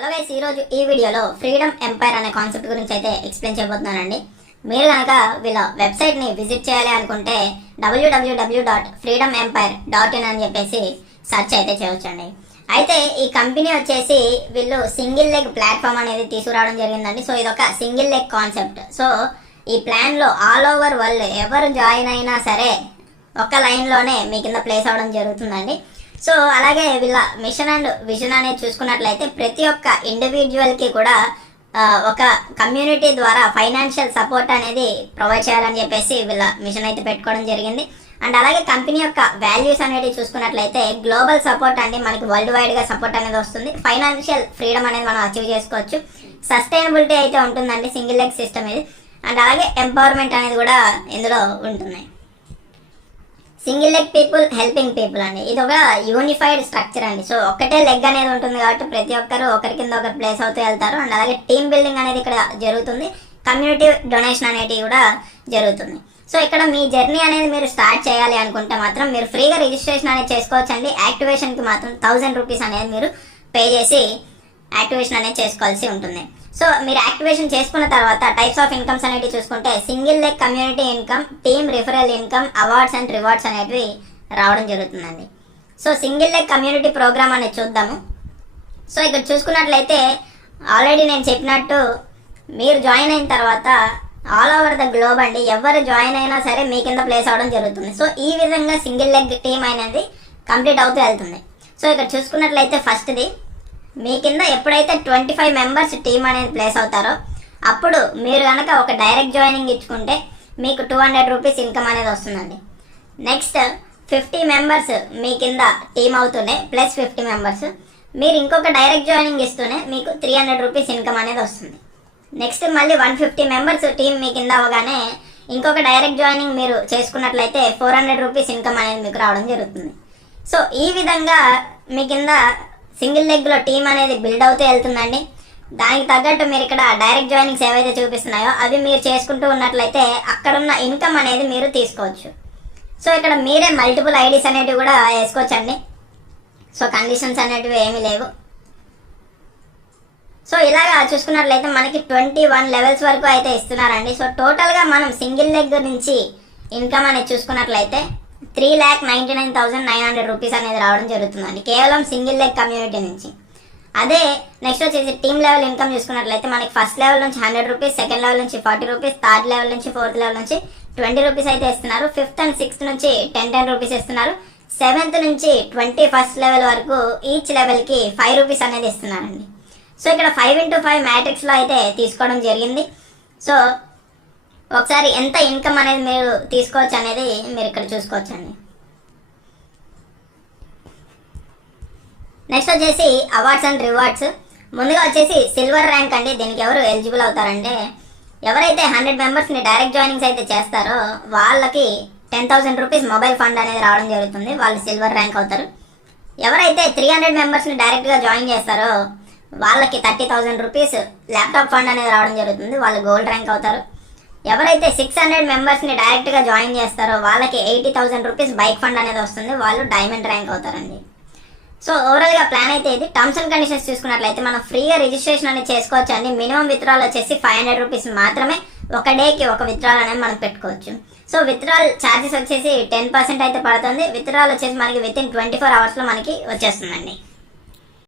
Hello guys ఈరోజు ఈ వీడియోలో ఫ్రీడమ్ ఎంపైర్ అనే కాన్సెప్ట్ గురించి అయితే ఎక్స్ప్లెయిన్ చేయబోతున్నానండి. మీరు కనుక వీళ్ళ వెబ్సైట్ని విజిట్ చేయాలి అనుకుంటే W W W dot freedom empire dot in అని చెప్పేసి సెర్చ్ అయితే చేయొచ్చండి. అయితే ఈ కంపెనీ వచ్చేసి వీళ్ళు సింగిల్ లెగ్ ప్లాట్ఫామ్ అనేది తీసుకురావడం జరిగిందండి. సో ఇదొక సింగిల్ లెగ్ కాన్సెప్ట్. సో ఈ ప్లాన్లో ఆల్ ఓవర్ వరల్డ్ ఎవరు జాయిన్ అయినా సరే ఒక్క లైన్లోనే మీ కింద ప్లేస్ అవ్వడం జరుగుతుందండి. సో అలాగే వీళ్ళ మిషన్ అండ్ విజన్ అనేది చూసుకున్నట్లయితే ప్రతి ఒక్క ఇండివిజువల్కి కూడా ఒక కమ్యూనిటీ ద్వారా ఫైనాన్షియల్ సపోర్ట్ అనేది ప్రొవైడ్ చేయాలని చెప్పేసి వీళ్ళ మిషన్ అయితే పెట్టుకోవడం జరిగింది. అండ్ అలాగే కంపెనీ యొక్క వాల్యూస్ అనేది చూసుకున్నట్లయితే గ్లోబల్ సపోర్ట్ అండి మనకి వరల్డ్ వైడ్గా సపోర్ట్ అనేది వస్తుంది. ఫైనాన్షియల్ ఫ్రీడమ్ అనేది మనం అచీవ్ చేసుకోవచ్చు. సస్టైనబిలిటీ అయితే ఉంటుందండి సింగిల్ లెగ్ సిస్టమ్ ఇది. అండ్ అలాగే ఎంపవర్మెంట్ అనేది కూడా ఇందులో ఉంటుంది single leg people helping people అండి ఇది ఒక యూనిఫైడ్ స్ట్రక్చర్ అండి. సో ఒకటే లెగ్ అనేది ఉంటుంది కాబట్టి ప్రతి ఒక్కరు ఒకరి కింద ఒకరు ప్లేస్ అవుతూ వెళ్తారు. అండ్ అలాగే టీమ్ బిల్డింగ్ అనేది ఇక్కడ జరుగుతుంది. కమ్యూనిటీ డొనేషన్ అనేది కూడా జరుగుతుంది. సో ఇక్కడ మీ జర్నీ అనేది మీరు స్టార్ట్ చేయాలి అనుకుంటే మాత్రం మీరు ఫ్రీగా రిజిస్ట్రేషన్ అనేది చేసుకోవచ్చు అండి యాక్టివేషన్కి మాత్రం థౌజండ్ రూపీస్ అనేది మీరు పే చేసి యాక్టివేషన్ అనేది చేసుకోవాల్సి ఉంటుంది. సో మీరు యాక్టివేషన్ చేసుకున్న తర్వాత టైప్స్ ఆఫ్ ఇన్కమ్స్ అనేవి చూసుకుంటే single leg community income team referral income awards and rewards అనేటివి రావడం జరుగుతుందండి. So single leg community program అనేది చూద్దాము. సో ఇక్కడ చూసుకున్నట్లయితే ఆల్రెడీ నేను చెప్పినట్టు మీరు జాయిన్ అయిన తర్వాత ఆల్ ఓవర్ ద గ్లోబ్ అండి ఎవరు జాయిన్ అయినా సరే మీ కింద ప్లేస్ అవడం జరుగుతుంది. సో ఈ విధంగా సింగిల్ లెగ్ టీమ్ అనేది కంప్లీట్ అవుతూ వెళ్తుంది. సో ఇక్కడ చూసుకున్నట్లయితే ఫస్ట్ది మీ కింద ఎప్పుడైతే ట్వంటీ ఫైవ్ మెంబర్స్ టీం అనేది ప్లేస్ అవుతారో అప్పుడు మీరు కనుక ఒక డైరెక్ట్ జాయినింగ్ ఇచ్చుకుంటే మీకు టూ హండ్రెడ్ రూపీస్ ఇన్కమ్ అనేది వస్తుందండి. నెక్స్ట్ ఫిఫ్టీ మెంబర్స్ మీ కింద టీం అవుతూనే ప్లస్ ఫిఫ్టీ మెంబర్స్ మీరు ఇంకొక డైరెక్ట్ జాయినింగ్ ఇస్తూనే మీకు త్రీ హండ్రెడ్ రూపీస్ ఇన్కమ్ అనేది వస్తుంది. నెక్స్ట్ మళ్ళీ వన్ ఫిఫ్టీ మెంబర్స్ టీం మీ కింద అవగానే ఇంకొక డైరెక్ట్ జాయినింగ్ మీరు చేసుకున్నట్లయితే ఫోర్ హండ్రెడ్ రూపీస్ ఇన్కమ్ అనేది మీకు రావడం జరుగుతుంది. సో ఈ విధంగా మీ కింద సింగిల్ లెగ్లో టీం అనేది బిల్డ్ అవుతూ వెళ్తుందండి. దానికి తగ్గట్టు మీరు ఇక్కడ డైరెక్ట్ జాయినింగ్స్ ఏవైతే చూపిస్తున్నాయో అవి మీరు చేసుకుంటూ ఉన్నట్లయితే అక్కడున్న ఇన్కమ్ అనేది మీరు తీసుకోవచ్చు. సో ఇక్కడ మీరే మల్టిపుల్ ఐడీస్ అనేటివి కూడా వేసుకోవచ్చండి. సో కండిషన్స్ అనేటివి ఏమీ లేవు. సో ఇలాగా చూసుకున్నట్లయితే మనకి ట్వంటీ వన్ లెవెల్స్ వరకు అయితే ఇస్తున్నారండి. సో టోటల్గా మనం సింగిల్ లెగ్ నుంచి ఇన్కమ్ అనేది చూసుకున్నట్లయితే three lakh ninety nine thousand nine hundred rupees అనేది రావడం జరుగుతుందండి. కేవలం సింగిల్ లెగ్ కమ్యూనిటీ నుంచి. అదే నెక్స్ట్ వచ్చేసి టీమ్ లెవెల్ ఇన్కమ్ చూసుకున్నట్లయితే మనకి ఫస్ట్ లెవెల్ నుంచి హండ్రెడ్ రూపీస్ సెకండ్ లెవెల్ నుంచి ఫార్టీ రూపీస్ థర్డ్ లెవెల్ నుంచి ఫోర్త్ లెవెల్ నుంచి ట్వంటీ రూపీస్ అయితే ఇస్తున్నారు. ఫిఫ్త్ అండ్ సిక్స్త్ నుంచి టెన్ టెన్ రూపీస్ ఇస్తున్నారు. సెవెంత్ నుంచి ట్వంటీ ఫస్ట్ లెవెల్ వరకు ఈచ్ లెవెల్కి ఫైవ్ రూపీస్ అనేది ఇస్తున్నారండి. సో ఇక్కడ ఫైవ్ ఇంటూ ఫైవ్ మ్యాట్రిక్స్లో అయితే తీసుకోవడం జరిగింది. సో ఒకసారి ఎంత ఇన్కమ్ అనేది మీరు తీసుకోవచ్చు అనేది మీరు ఇక్కడ చూసుకోవచ్చండి. నెక్స్ట్ వచ్చేసి అవార్డ్స్ అండ్ రివార్డ్స్. ముందుగా వచ్చేసి సిల్వర్ ర్యాంక్ అండి దీనికి ఎవరు ఎలిజిబుల్ అవుతారంటే ఎవరైతే హండ్రెడ్ మెంబర్స్ని డైరెక్ట్ జాయినింగ్స్ అయితే చేస్తారో వాళ్ళకి ten thousand rupees mobile fund అనేది రావడం జరుగుతుంది వాళ్ళు సిల్వర్ ర్యాంక్ అవుతారు. ఎవరైతే త్రీ హండ్రెడ్ మెంబర్స్ని డైరెక్ట్గా జాయిన్ చేస్తారో వాళ్ళకి thirty thousand rupees laptop fund అనేది రావడం జరుగుతుంది వాళ్ళు గోల్డ్ ర్యాంక్ అవుతారు. ఎవరైతే సిక్స్ హండ్రెడ్ మెంబర్స్ని డైరెక్ట్గా జాయిన్ చేస్తారో వాళ్ళకి eighty thousand rupees bike fund అనేది వస్తుంది. వాళ్ళు డైమండ్ ర్యాంక్ అవుతారండి. సో ఓవరాల్గా ప్లాన్ అయితే ఇది. టర్మ్స్ అండ్ కండిషన్స్ చూసుకున్నట్లయితే మనం ఫ్రీగా రిజిస్ట్రేషన్ అనేది చేసుకోవచ్చు అండి. మినిమం విత్డ్రాల్ వచ్చేసి ఫైవ్ హండ్రెడ్ రూపీస్ మాత్రమే ఒక డేకి ఒక విత్డ్రాల్ అనేది మనం పెట్టుకోవచ్చు. సో విత్డ్రాల్ ఛార్జెస్ వచ్చేసి టెన్ పర్సెంట్ అయితే పడుతుంది. విత్డ్రాల్ వచ్చేసి మనకి విత్ ఇన్ ట్వంటీ ఫోర్ అవర్స్లో మనకి వచ్చేస్తుందండి.